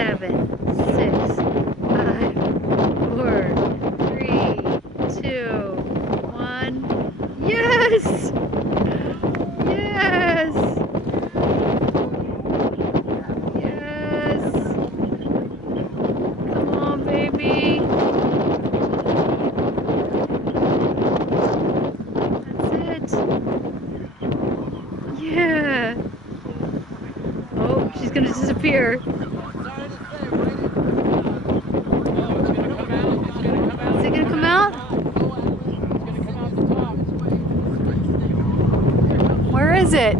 7, 6, 5, 4, 3, 2, 1. Yes! Yes! Yes! Come on, baby! That's it! Yeah! Oh, she's gonna disappear. Is it gonna come out? Where is it?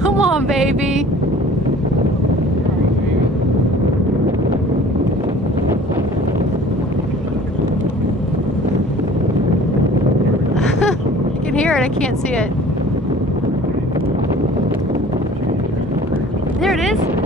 Come on, baby. I can hear it, I can't see it. There it is.